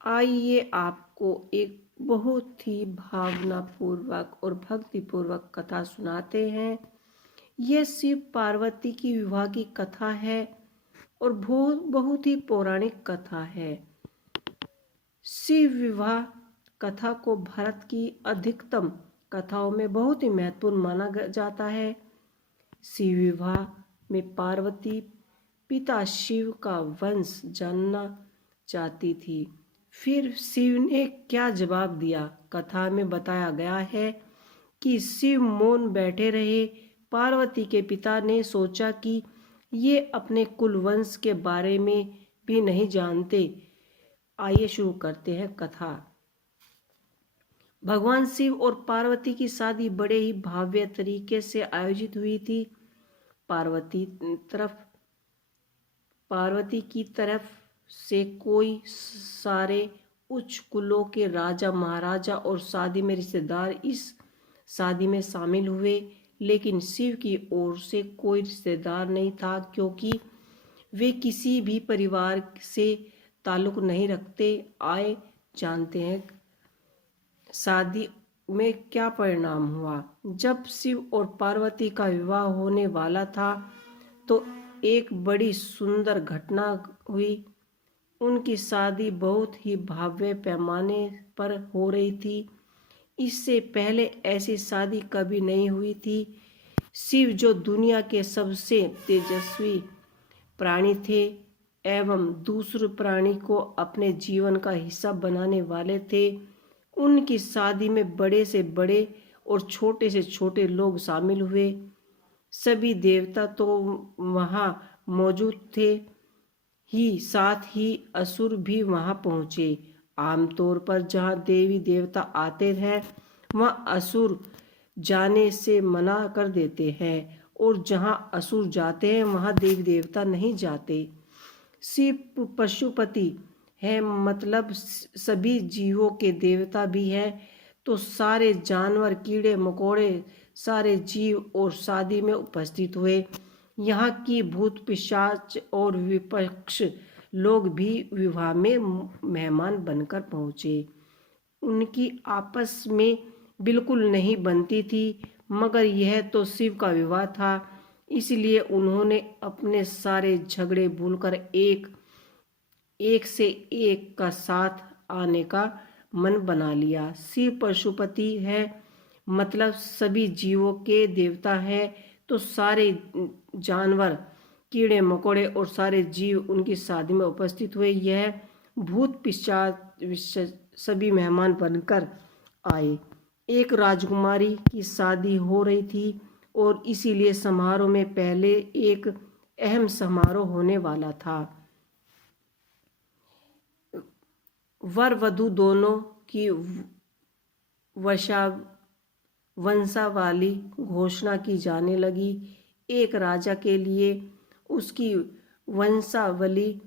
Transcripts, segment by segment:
आइए आपको एक बहुत ही भावनापूर्वक और भक्तिपूर्वक कथा सुनाते हैं। यह शिव पार्वती की विवाह की कथा है और बहुत ही पौराणिक कथा है। शिव विवाह कथा को भारत की अधिकतम कथाओं में बहुत ही महत्वपूर्ण माना जाता है। शिव विवाह में पार्वती पिता शिव का वंश जानना चाहती थी। फिर शिव ने क्या जवाब दिया? कथा में बताया गया है कि शिव मौन बैठे रहे। पार्वती के पिता ने सोचा कि ये अपने कुल वंश के बारे में भी नहीं जानते। आइए शुरू करते हैं कथा। भगवान शिव और पार्वती की शादी बड़े ही भव्य तरीके से आयोजित हुई थी। पार्वती की तरफ से कोई सारे उच्च कुलों के राजा महाराजा और शादी में रिश्तेदार इस शादी में शामिल हुए, लेकिन शिव की ओर से कोई रिश्तेदार नहीं था, क्योंकि वे किसी भी परिवार से ताल्लुक नहीं रखते। आए जानते हैं शादी में क्या परिणाम हुआ। जब शिव और पार्वती का विवाह होने वाला था तो एक बड़ी सुंदर घटना हुई। उनकी शादी बहुत ही भव्य पैमाने पर हो रही थी। इससे पहले ऐसी शादी कभी नहीं हुई थी। शिव, जो दुनिया के सबसे तेजस्वी प्राणी थे एवं दूसरे प्राणी को अपने जीवन का हिस्सा बनाने वाले थे, उनकी शादी में बड़े से बड़े और छोटे से छोटे लोग शामिल हुए। सभी देवता तो वहाँ मौजूद थे ही, साथ ही असुर भी वहाँ पहुँचे। आमतौर पर जहाँ देवी देवता आते हैं वहाँ असुर जाने से मना कर देते हैं, और जहाँ असुर जाते हैं वहाँ देवी देवता नहीं जाते। शिव पशुपति है, मतलब सभी जीवों के देवता भी हैं। तो सारे जानवर, कीड़े मकोड़े, सारे जीव और शादी में उपस्थित हुए। यहाँ की भूत पिशाच और विपक्ष लोग भी विवाह में मेहमान बनकर पहुँचे। उनकी आपस में बिल्कुल नहीं बनती थी, मगर यह तो शिव का विवाह था, इसलिए उन्होंने अपने सारे झगड़े भूलकर एक से एक का साथ आने का मन बना लिया। शिव पशुपति है, मतलब सभी जीवों के देवता है। तो सारे जानवर, कीड़े मकोड़े और सारे जीव उनकी शादी में उपस्थित हुए। यह भूत पिशाच सभी मेहमान बनकर आए। एक राजकुमारी की शादी हो रही थी और इसीलिए समारोह में पहले एक अहम समारोह होने वाला था। वर वधू दोनों की वंशावली घोषणा की जाने लगी। एक राजा के लिए उसकी वंशावली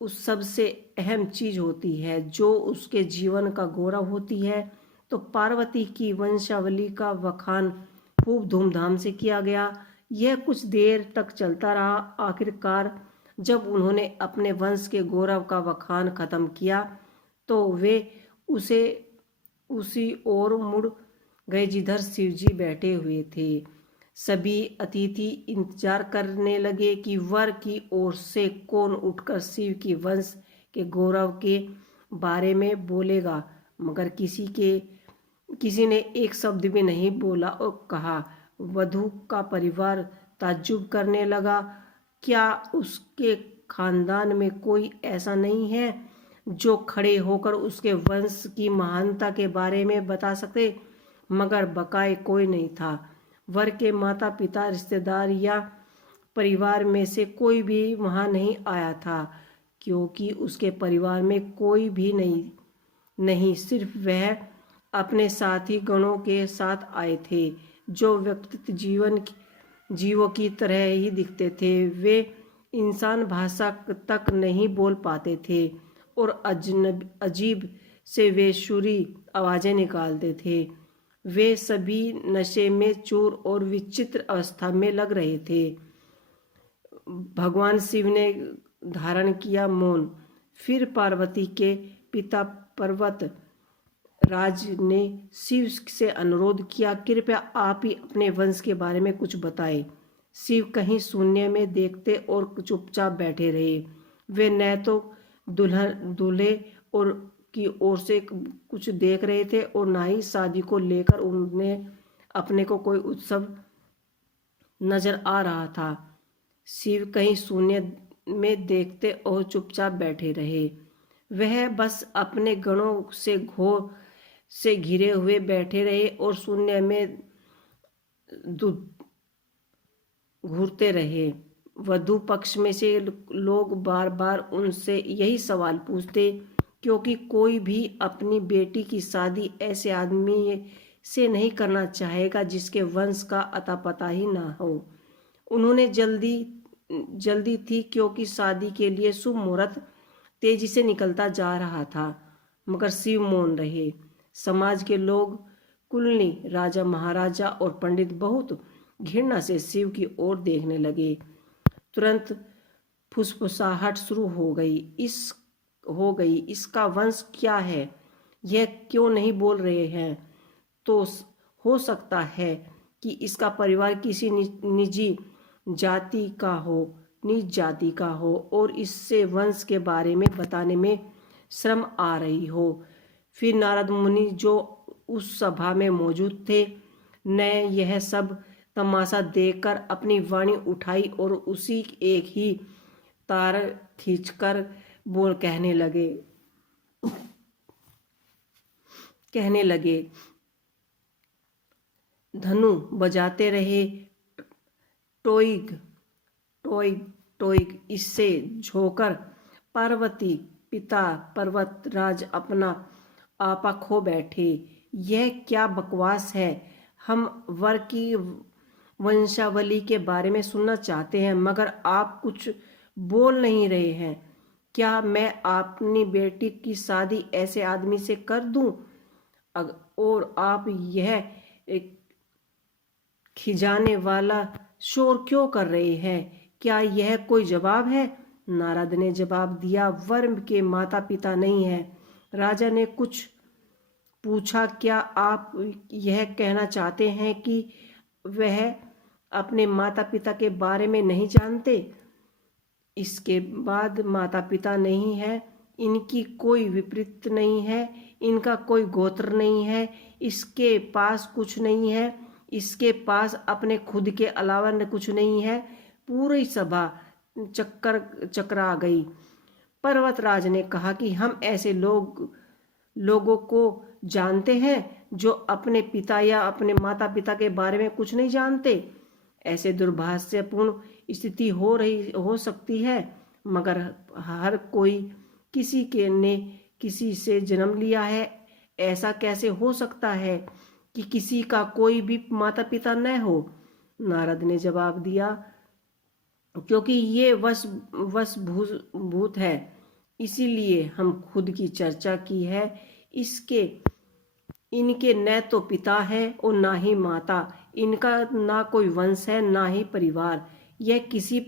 उस सबसे अहम चीज होती है, जो उसके जीवन का गौरव होती है। तो पार्वती की वंशावली का बखान खूब धूमधाम से किया गया। यह कुछ देर तक चलता रहा। आखिरकार जब उन्होंने अपने वंश के गौरव का बखान खत्म किया तो वे उसी ओर मुड़ गए जिधर शिवजी बैठे हुए थे। सभी अतिथि इंतजार करने लगे कि वर की ओर से कौन उठकर शिव की वंश के गौरव के बारे में बोलेगा, मगर किसी ने एक शब्द भी नहीं बोला और कहा। वधू का परिवार ताज्जुब करने लगा। क्या उसके खानदान में कोई ऐसा नहीं है जो खड़े होकर उसके वंश की महानता के बारे में बता सके? मगर बकाए कोई नहीं था। वर के माता पिता, रिश्तेदार या परिवार में से कोई भी वहां नहीं आया था, क्योंकि उसके परिवार में कोई भी नहीं, सिर्फ वह अपने साथी गणों के साथ आए थे, जो व्यक्तिगत जीवों की तरह ही दिखते थे। वे इंसान भाषा तक नहीं बोल पाते थे और अजीब से वे सुरीली आवाजें निकालते थे। वे सभी नशे में चूर और विचित्र अवस्था में लग रहे थे। भगवान शिव ने धारण किया मौन। फिर पार्वती के पिता पर्वत राज ने शिव से अनुरोध किया, कृपया आप ही अपने वंश के बारे में कुछ बताएं। शिव कहीं शून्य में देखते और चुपचाप बैठे रहे। वे न तो दूल्हे और की ओर से कुछ देख रहे थे और न ही शादी को लेकर उन्हें अपने को कोई उत्सव नजर आ रहा था। शिव कहीं शून्य में देखते और चुपचाप बैठे रहे। वह बस अपने गणों से घिरे हुए बैठे रहे और शून्य में घूरते रहे। वधु पक्ष में से लोग बार बार उनसे यही सवाल पूछते, क्योंकि कोई भी अपनी बेटी की शादी ऐसे आदमी से नहीं करना चाहेगा जिसके वंश का अता पता ही ना हो। उन्होंने जल्दी थी, क्योंकि शादी के लिए शुभ मुहूर्त तेजी से निकलता जा रहा था, मगर शिव मौन रहे। समाज के लोग, कुलनी, राजा महाराजा और पंडित बहुत घृणा से शिव की ओर देखने लगे। तुरंत फुसफुसाहट शुरू हो गई। इसका वंश क्या है? यह क्यों नहीं बोल रहे हैं? तो हो सकता है कि इसका परिवार किसी निजी जाति का हो और इससे वंश के बारे में बताने में शर्म आ रही हो। फिर नारद मुनि, जो उस सभा में मौजूद थे, ने यह सब तमाशा देखकर अपनी वाणी उठाई और उसी एक ही तार खींचकर कहने लगे, धनु बजाते रहे, टोइग टोइग। इससे झोंकर पार्वती पिता पर्वतराज अपना आपा खो बैठे। यह क्या बकवास है? हम वर की वंशावली के बारे में सुनना चाहते हैं, मगर आप कुछ बोल नहीं रहे हैं। क्या मैं अपनी बेटी की शादी ऐसे आदमी से कर दूं? और आप यह खिजाने वाला शोर क्यों कर रहे हैं? क्या यह कोई जवाब है? नारद ने जवाब दिया, वर्म के माता पिता नहीं है। राजा ने कुछ पूछा, क्या आप यह कहना चाहते हैं कि वह अपने माता पिता के बारे में नहीं जानते? इसके बाद माता पिता नहीं है, इनकी कोई विपरीत नहीं है, इनका कोई गोत्र नहीं है, इसके पास कुछ नहीं है, इसके पास अपने खुद के अलावा कुछ नहीं है। पूरी सभा चकरा गई। पर्वतराज ने कहा कि हम ऐसे लोगों को जानते हैं जो अपने पिता या अपने माता पिता के बारे में कुछ नहीं जानते। ऐसे दुर्भाग्यपूर्ण स्थिति हो सकती है, मगर हर कोई किसी से जन्म लिया है। ऐसा कैसे हो सकता है कि किसी का कोई भी माता पिता न हो? नारद ने जवाब दिया, क्योंकि ये वशभूत है, इसीलिए हम खुद की चर्चा की है। इनके न तो पिता है और ना ही माता, इनका ना कोई वंश है ना ही परिवार। यह किसी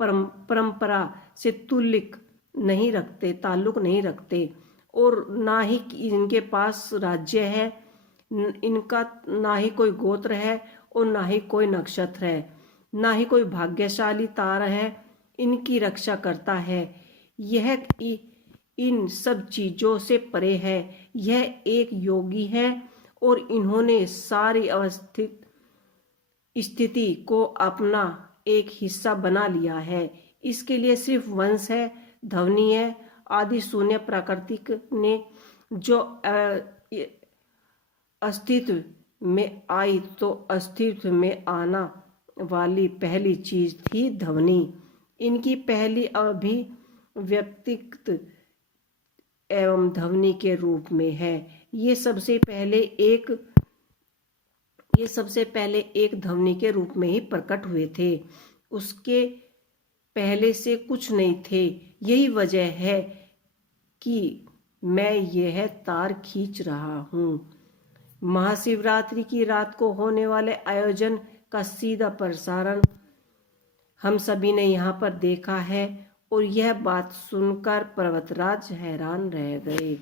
परंपरा से ताल्लुक नहीं रखते और ना ही इनके पास राज्य है। इनका ना ही कोई गोत्र है और ना ही कोई नक्षत्र है, ना ही कोई भाग्यशाली तारा है इनकी रक्षा करता है। यह इन सब चीजों से परे है। यह एक योगी है और इन्होंने सारी स्थिति को अपना एक हिस्सा बना लिया है। इसके लिए सिर्फ वंश है, ध्वनि है, आदि शून्य प्राकृतिक ने जो अस्तित्व में आई, तो अस्तित्व में आना वाली पहली चीज थी ध्वनि। इनकी पहली अभिव्यक्ति एवं ध्वनि के रूप में है। ये सबसे पहले एक ध्वनि के रूप में ही प्रकट हुए थे, उसके पहले से कुछ नहीं थे। यही वजह है कि मैं यह तार खींच रहा हूँ। महाशिवरात्रि की रात को होने वाले आयोजन का सीधा प्रसारण हम सभी ने यहाँ पर देखा है और यह बात सुनकर पर्वतराज हैरान रह गए।